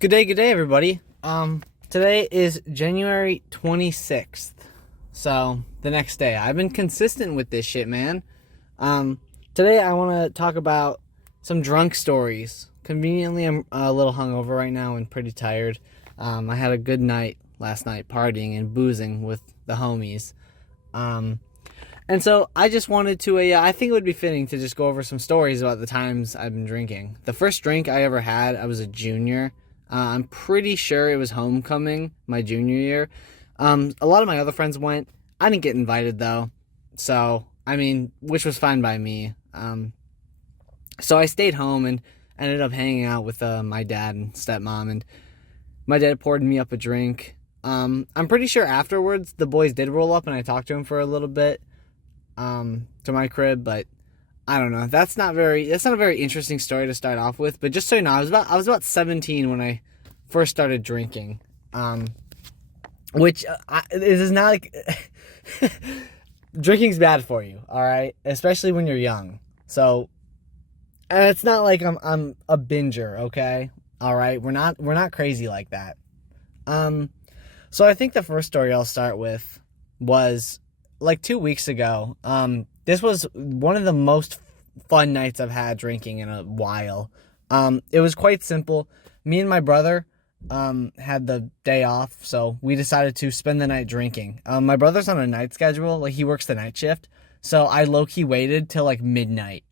Good day, everybody. Today is January 26th, so the next day. I've been consistent with this shit, man. Today I want to talk about some drunk stories. Conveniently, I'm a little hungover right now and pretty tired. I had a good night last night partying and boozing with the homies. And so I just wanted to, I think it would be fitting to just go over some stories about the times I've been drinking. The first drink I ever had, I was a junior. I'm pretty sure it was homecoming, my junior year. A lot of my other friends went. I didn't get invited though. So, which was fine by me. So I stayed home and ended up hanging out with my dad and stepmom. And my dad poured me up a drink. I'm pretty sure afterwards the boys did roll up and I talked to him for a little bit. To my crib, but I don't know. That's not a very interesting story to start off with. But just so you know, I was about 17 when I first started drinking. Which this is not like drinking's bad for you, all right? Especially when you're young. So, and it's not like I'm a binger, okay? All right, we're not crazy like that. So I think the first story I'll start with was like 2 weeks ago. This was one of the most fun nights I've had drinking in a while. It was quite simple. Me and my brother had the day off, so we decided to spend the night drinking. My brother's on a night schedule, like he works the night shift, so I low-key waited till like midnight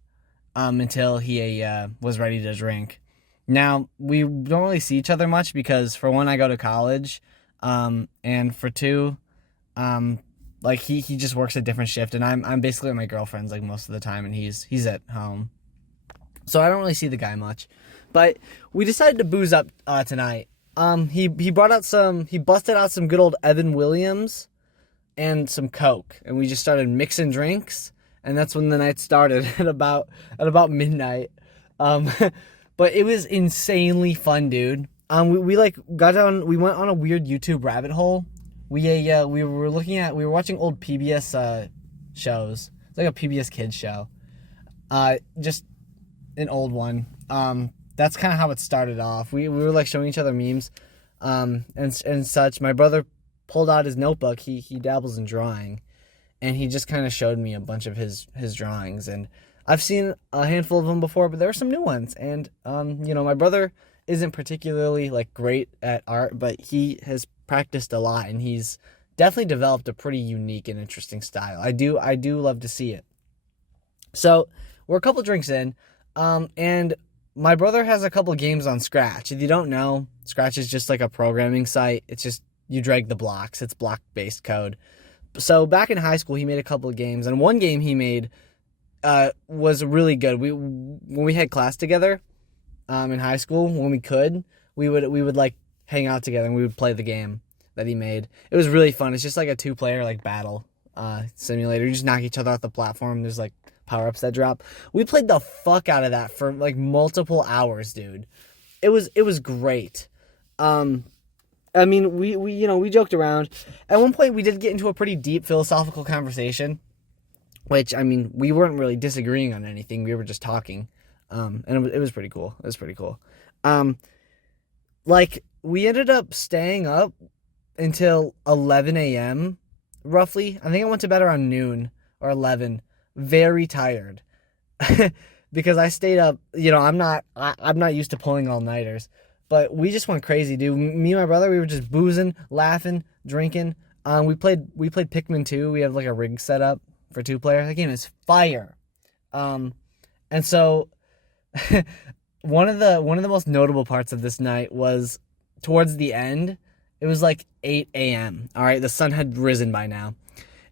until he was ready to drink. Now, we don't really see each other much because for one, I go to college, and for two, like he just works a different shift, and I'm basically at my girlfriend's like most of the time, and he's at home, so I don't really see the guy much. But we decided to booze up tonight. He busted out some good old Evan Williams and some Coke, and we just started mixing drinks, and that's when the night started at about midnight. But it was insanely fun, dude. We like got down. We went on a weird YouTube rabbit hole. We were watching old PBS shows. It's like a PBS Kids show. Just an old one. That's kind of how it started off. We were like showing each other memes, and such. My brother pulled out his notebook. He dabbles in drawing, and he just kind of showed me a bunch of his drawings. And I've seen a handful of them before, but there were some new ones. And my brother isn't particularly like great at art, but he has practiced a lot, and he's definitely developed a pretty unique and interesting style. I do love to see it. So we're a couple drinks in, and my brother has a couple games on Scratch. If you don't know, Scratch is just like a programming site. It's just you drag the blocks. It's block-based code. So back in high school, he made a couple of games, and one game he made was really good. When we had class together in high school, when we would like hang out together, and we would play the game that he made. It was really fun. It's just like a 2-player like battle simulator. You just knock each other off the platform. There's like power-ups that drop. We played the fuck out of that for like multiple hours, dude. It was great. We joked around. At one point we did get into a pretty deep philosophical conversation, which we weren't really disagreeing on anything. We were just talking. And it was pretty cool. Like, we ended up staying up until 11 a.m., roughly. I think I went to bed around noon or 11, very tired. Because I stayed up, I'm not used to pulling all-nighters. But we just went crazy, dude. Me and my brother, we were just boozing, laughing, drinking. We played Pikmin 2. We have like a rig set up for 2-player. That game is fire. And so one of the most notable parts of this night was towards the end. It was like 8 a.m. All right, the sun had risen by now,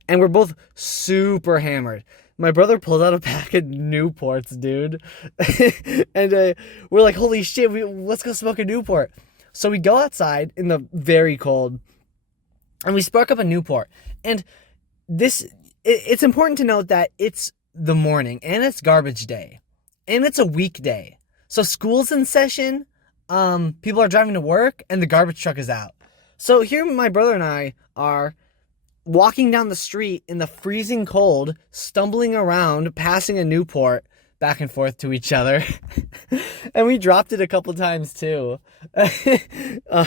and we're both super hammered. My brother pulled out a pack of Newports, dude, and we're like, "Holy shit, let's go smoke a Newport." So we go outside in the very cold, and we spark up a Newport. And it's important to note that it's the morning, and it's garbage day, and it's a weekday. So school's in session, people are driving to work, and the garbage truck is out. So here my brother and I are walking down the street in the freezing cold, stumbling around, passing a Newport, back and forth to each other. And we dropped it a couple times too. uh,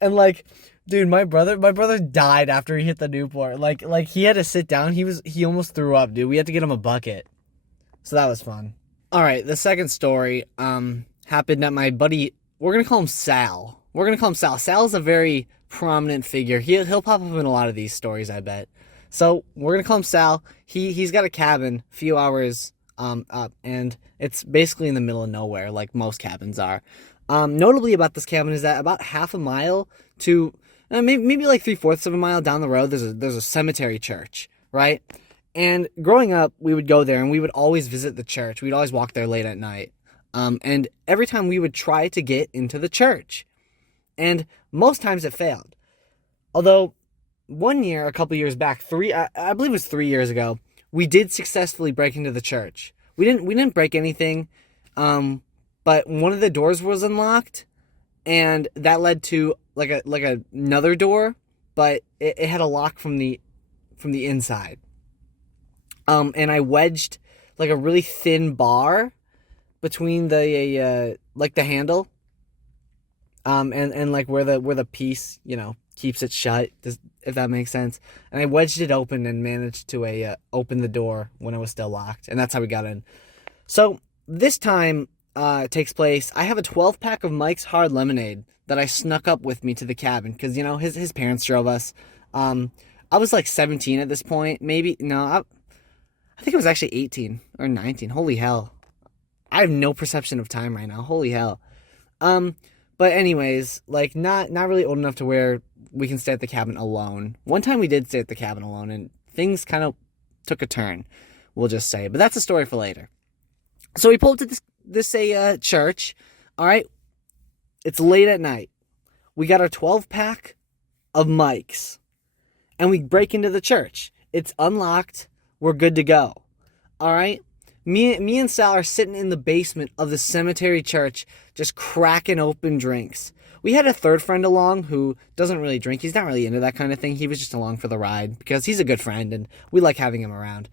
and like, dude, my brother died after he hit the Newport. Like he had to sit down. He almost threw up, dude. We had to get him a bucket. So that was fun. All right, the second story happened at my buddy. We're gonna call him Sal. Sal's a very prominent figure. He'll pop up in a lot of these stories, I bet. So we're gonna call him Sal. He's got a cabin, a few hours up, and it's basically in the middle of nowhere, like most cabins are. Notably about this cabin is that about half a mile to maybe like 3/4 of a mile down the road, there's a cemetery church, right? And growing up, we would go there and we would always visit the church. We'd always walk there late at night. And every time we would try to get into the church. And most times it failed. Although one year, a couple years back, I believe it was 3 years ago, we did successfully break into the church. We didn't break anything, but one of the doors was unlocked, and that led to like another door, but it had a lock from the inside. And I wedged like a really thin bar between the like the handle, and like where the piece, keeps it shut, if that makes sense. And I wedged it open and managed to open the door when it was still locked, and that's how we got in. So this time takes place. I have a 12-pack of Mike's Hard Lemonade that I snuck up with me to the cabin because his parents drove us. I was like 17 at this point, maybe. No, I think it was actually 18 or 19. Holy hell. I have no perception of time right now. Holy hell. But anyways, like not really old enough to where we can stay at the cabin alone. One time we did stay at the cabin alone and things kind of took a turn, we'll just say. But that's a story for later. So we pulled up to this church. All right. It's late at night. We got our 12-pack of Mike's and we break into the church. It's unlocked. We're good to go. All right. Me and Sal are sitting in the basement of the cemetery church, just cracking open drinks. We had a third friend along who doesn't really drink. He's not really into that kind of thing. He was just along for the ride because he's a good friend and we like having him around.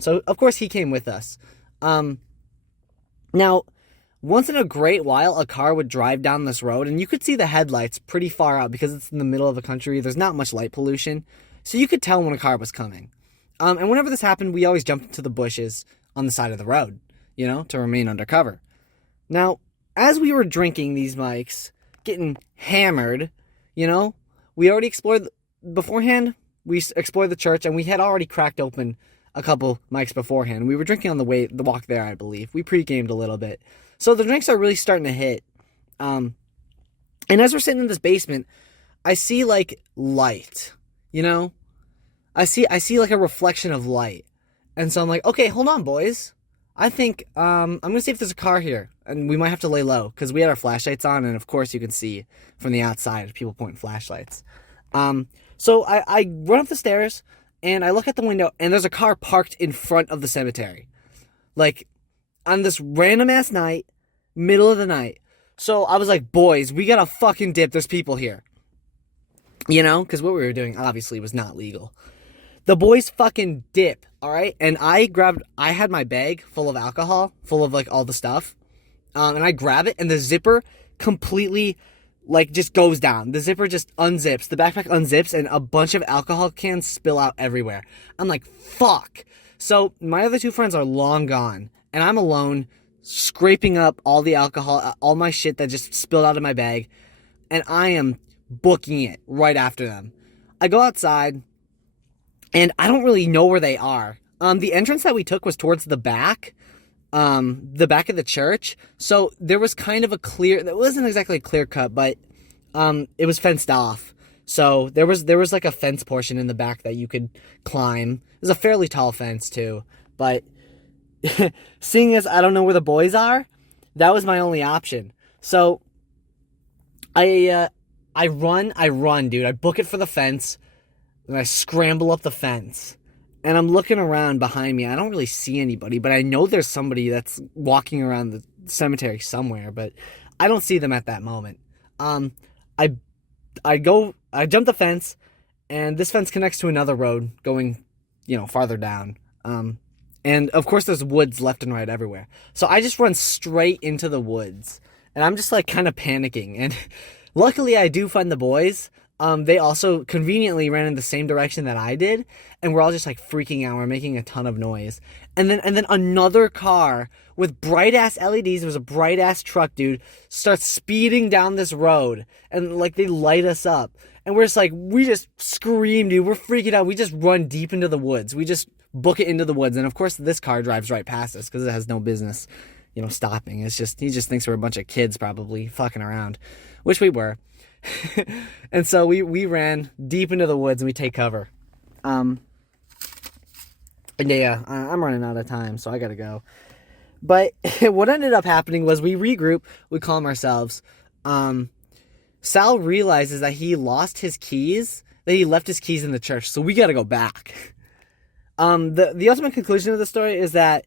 So of course he came with us. Now, once in a great while, a car would drive down this road and you could see the headlights pretty far out because it's in the middle of the country. There's not much light pollution. So you could tell when a car was coming. And whenever this happened, we always jumped into the bushes on the side of the road, to remain undercover. Now, as we were drinking these Mikes, getting hammered, we already explored beforehand. We explored the church and we had already cracked open a couple Mikes beforehand. We were drinking on the walk there, I believe. We pre-gamed a little bit. So the drinks are really starting to hit. And as we're sitting in this basement, I see like light, I see like a reflection of light. And so I'm like, okay, hold on, boys. I think I'm going to see if there's a car here. And we might have to lay low because we had our flashlights on. And of course you can see from the outside people pointing flashlights. So I run up the stairs and I look at the window and there's a car parked in front of the cemetery. Like on this random ass night, middle of the night. So I was like, boys, we got to fucking dip. There's people here. Because what we were doing obviously was not legal. The boys fucking dip, all right? And I had my bag full of alcohol, full of like all the stuff. And I grab it and the zipper completely like just goes down. The zipper just unzips. The backpack unzips and a bunch of alcohol cans spill out everywhere. I'm like, fuck. So my other two friends are long gone and I'm alone scraping up all the alcohol, all my shit that just spilled out of my bag. And I am booking it right after them. I go outside. And I don't really know where they are. The entrance that we took was towards the back of the church. So there was kind of it wasn't exactly a clear cut, but it was fenced off. So there was like a fence portion in the back that you could climb. It was a fairly tall fence too. But seeing as I don't know where the boys are, that was my only option. So I run, dude. I book it for the fence. And I scramble up the fence. And I'm looking around behind me. I don't really see anybody, but I know there's somebody that's walking around the cemetery somewhere, but I don't see them at that moment. I jump the fence, and this fence connects to another road going, farther down. And of course, there's woods left and right everywhere. So I just run straight into the woods, and I'm just like kind of panicking. And luckily, I do find the boys. They also conveniently ran in the same direction that I did, and we're all just like freaking out. We're making a ton of noise, and then another car with bright ass LEDs. It was a bright ass truck, dude. Starts speeding down this road, and like they light us up, and we're just like we just scream, dude. We're freaking out. We just run deep into the woods. We just book it into the woods, and of course this car drives right past us because it has no business, stopping. It's just he just thinks we're a bunch of kids probably fucking around, which we were. And so we ran deep into the woods and we take cover. And yeah, I'm running out of time, so I gotta go. But what ended up happening was we regroup, we calm ourselves. Sal realizes that he lost his keys, that he left his keys in the church, so we gotta go back. The ultimate conclusion of the story is that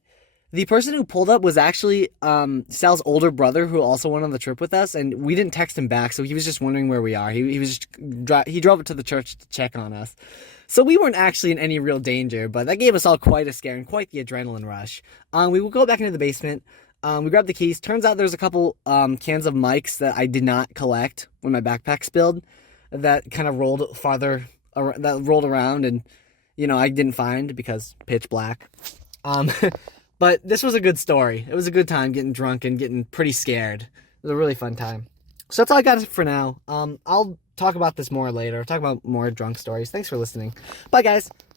the person who pulled up was actually Sal's older brother, who also went on the trip with us, and we didn't text him back, so he was just wondering where we are. He drove it to the church to check on us, so we weren't actually in any real danger. But that gave us all quite a scare and quite the adrenaline rush. We will go back into the basement. We grabbed the keys. Turns out there's a couple cans of mics that I did not collect when my backpack spilled. That kind of rolled around, and I didn't find because pitch black. But this was a good story. It was a good time getting drunk and getting pretty scared. It was a really fun time. So that's all I got for now. I'll talk about this more later. Talk about more drunk stories. Thanks for listening. Bye, guys.